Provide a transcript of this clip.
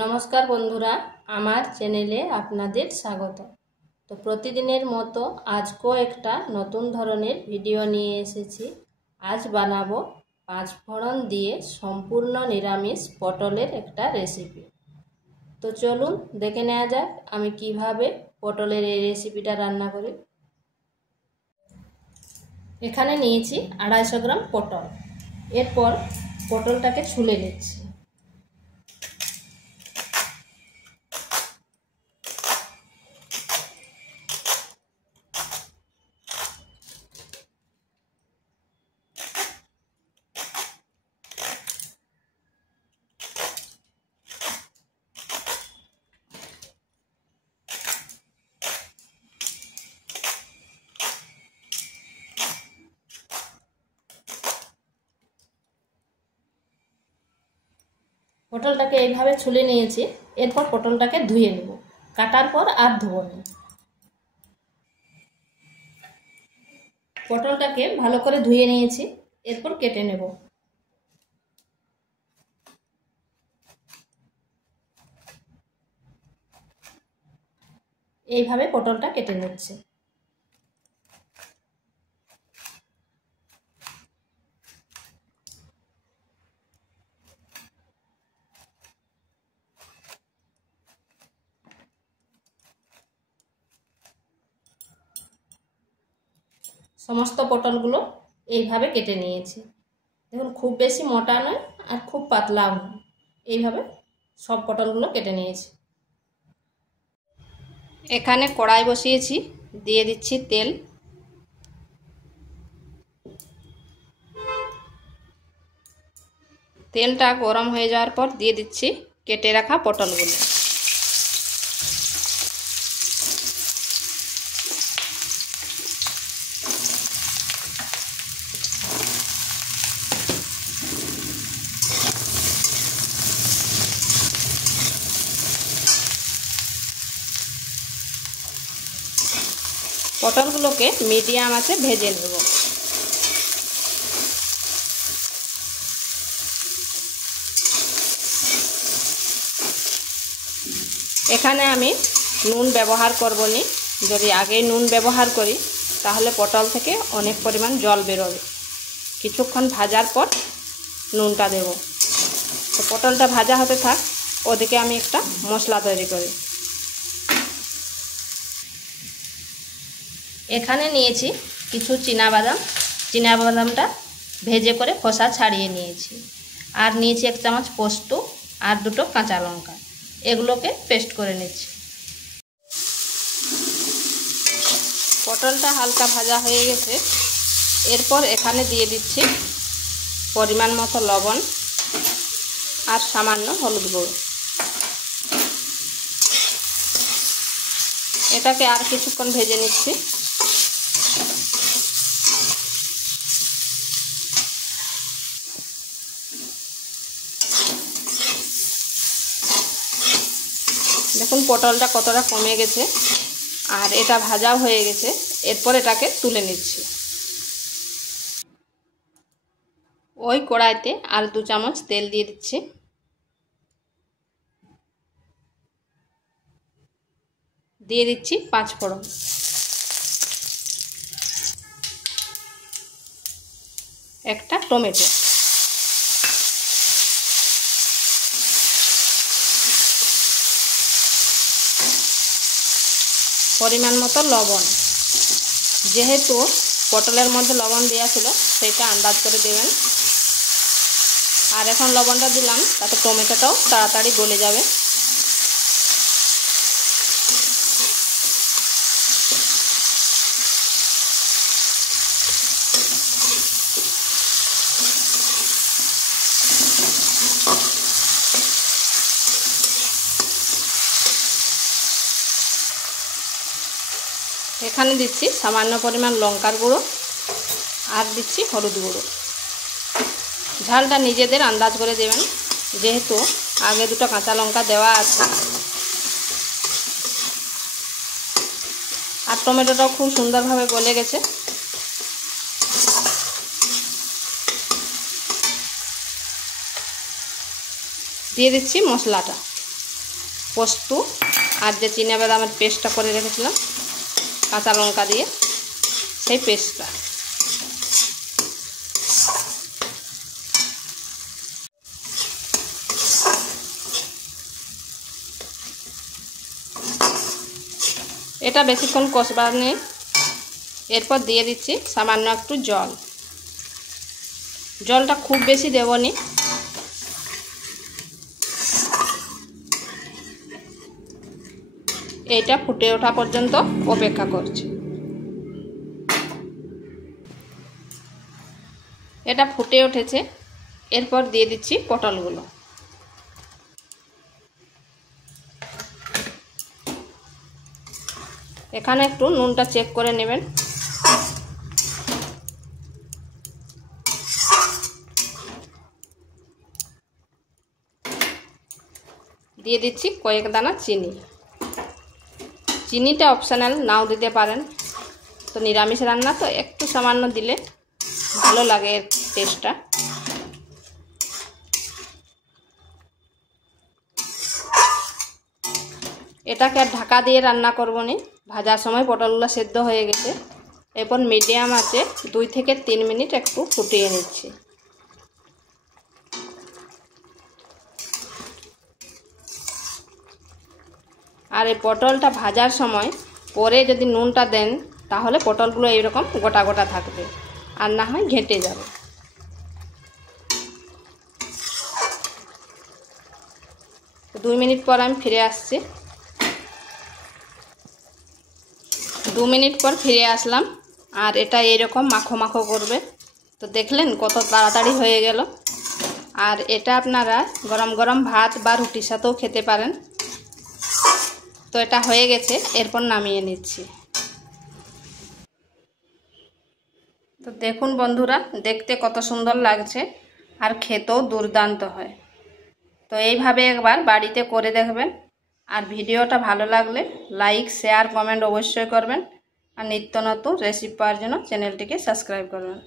নমস্কার বন্ধুরা, আমার চ্যানেলে আপনাদের স্বাগত। তো প্রতিদিনের মতো আজকেও একটা নতুন ধরনের ভিডিও নিয়ে এসেছি। আজ বানাবো 5 ফোড়ন দিয়ে সম্পূর্ণ নিরামিষ পটলের একটা রেসিপি। তো চলুন দেখে নেওয়া যাক আমি কিভাবে পটলের এই রেসিপিটা রান্না করি। এখানে নিয়েছি 250 গ্রাম পটল। এরপর পটলটাকে ছুলে নিচ্ছি। পটলটাকে এইভাবে ছুলে নিয়েছি। এরপর পটলটাকে ধুয়ে নেব। কাটার পর আর ধোবো না। পটলটাকে ভালো করে ধুয়ে নিয়েছি। এরপর কেটে নেব। এইভাবে পটলটা কেটে নিচ্ছি। সমস্ত পটলগুলো এইভাবে কেটে নিয়েছি। দেখুন, খুব বেশি মোটা নয় আর খুব পাতলাও নয়। এইভাবে সব পটলগুলো কেটে নিয়েছি। এখানে কড়াই বসিয়েছি, দিয়ে দিচ্ছি তেল। তেলটা গরম হয়ে যাওয়ার পর দিয়ে দিচ্ছি কেটে রাখা পটলগুলো। পটলগুলোকে মিডিয়াম আঁচে ভেজে নেব। এখানে আমি নুন ব্যবহার করব না। যদি আগে নুন ব্যবহার করি তাহলে পটল থেকে অনেক পরিমাণ জল বেরোবে। কিছুক্ষণ ভাজার পর নুনটা দেব। তো পটলটা ভাজা হতে থাক, ওদিকে আমি একটা মশলা তৈরি করি। এখানে নিয়েছি কিছু চীনাবাদামটা ভেজে করে খোসা ছাড়িয়ে নিয়েছি। আর নিয়েছি 1 চামচ পোস্ত আর 2টো কাঁচা লঙ্কা। এগুলোকে পেস্ট করে নিচ্ছি। পটলটা হালকা ভাজা হয়ে গেছে। এরপর এখানে দিয়ে দিচ্ছি পরিমাণ মতো লবণ আর সামান্য হলুদ গুঁড়ো। এটাকে আর কিছুক্ষণ ভেজে নিচ্ছি। দেখুন পটলটা কতটা কমে গেছে আর এটা ভাজাও হয়ে গেছে। এরপর এটাকে তুলে নিচ্ছি। ওই কড়াইতে আর 2 চামচ তেল দিয়ে দিচ্ছি। দিয়ে দিচ্ছি 5 ফোড়ন। একটা টমেটো, পরিমাণ মতো লবণ। যেহেতু পটলের মধ্যে লবণ দেওয়া ছিল সেটা আন্দাজ করে দেবেন। আর এখন লবণটা দিলাম তাতে টমেটোটাও তাড়াতাড়ি গলে যাবে। এখানে দিচ্ছি সামান্য পরিমাণ লঙ্কার গুঁড়ো আর দিচ্ছি হলুদ গুঁড়ো। ঝালটা নিজেদের আন্দাজ করে দেবেন, যেহেতু আগে 2টো কাঁচা লঙ্কা দেওয়া আছে। আর টমেটোটাও খুব সুন্দরভাবে গলে গেছে। দিয়ে দিচ্ছি মশলাটা। পোস্ত আর যে চিনাবাদামের পেস্টটা করে রেখেছিলাম কাঁচা লঙ্কা দিয়ে, সেই পেস্টটা। এটা বেশিক্ষণ কষবার নেই। এরপর দিয়ে দিচ্ছি সামান্য একটু জল। জলটা খুব বেশি দেবনি, এটা ফুটে ওঠা পর্যন্ত অপেক্ষা করছি। এটা ফুটে উঠেছে, এরপর দিয়ে দিচ্ছি পটলগুলো। এখানে একটু নুনটা চেক করে নেবেন। দিয়ে দিচ্ছি কয়েক দানা চিনি। চিনিটা অপশনাল, নাও দিতে পারেন। তো নিরামিষ রান্না তো একটু সামান্য দিলে ভালো লাগে এর টেস্টটা। এটাকে আর ঢাকা দিয়ে রান্না করব না, ভাজার সময় পটলগুলো সেদ্ধ হয়ে গেছে। এরপর মিডিয়াম আঁচে 2 থেকে 3 মিনিট একটু ফুটিয়ে নিচ্ছি। আর এই পটলটা ভাজার সময় পরে যদি নুনটা দেন তাহলে পটলগুলো এইরকম গোটা গোটা থাকবে, আর না হয় ঘেঁটে যাবে। তো 2 মিনিট পর আমি ফিরে আসছি। 2 মিনিট পর ফিরে আসলাম, আর এটা এইরকম মাখো মাখো করবে। তো দেখলেন কত তাড়াতাড়ি হয়ে গেল। আর এটা আপনারা গরম গরম ভাত বা রুটির সাথেও খেতে পারেন। তো এটা হয়ে গেছে, এরপর নামিয়ে নিচ্ছি। তো দেখুন বন্ধুরা, দেখতে কত সুন্দর লাগছে আর খেতেও দুর্দান্ত হয়। তো এইভাবে একবার বাড়িতে করে দেখবেন। আর ভিডিওটা ভালো লাগলে লাইক, শেয়ার, কমেন্ট অবশ্যই করবেন। আর নিত্য নতুন রেসিপি পাওয়ার জন্য চ্যানেলটিকে সাবস্ক্রাইব করবেন।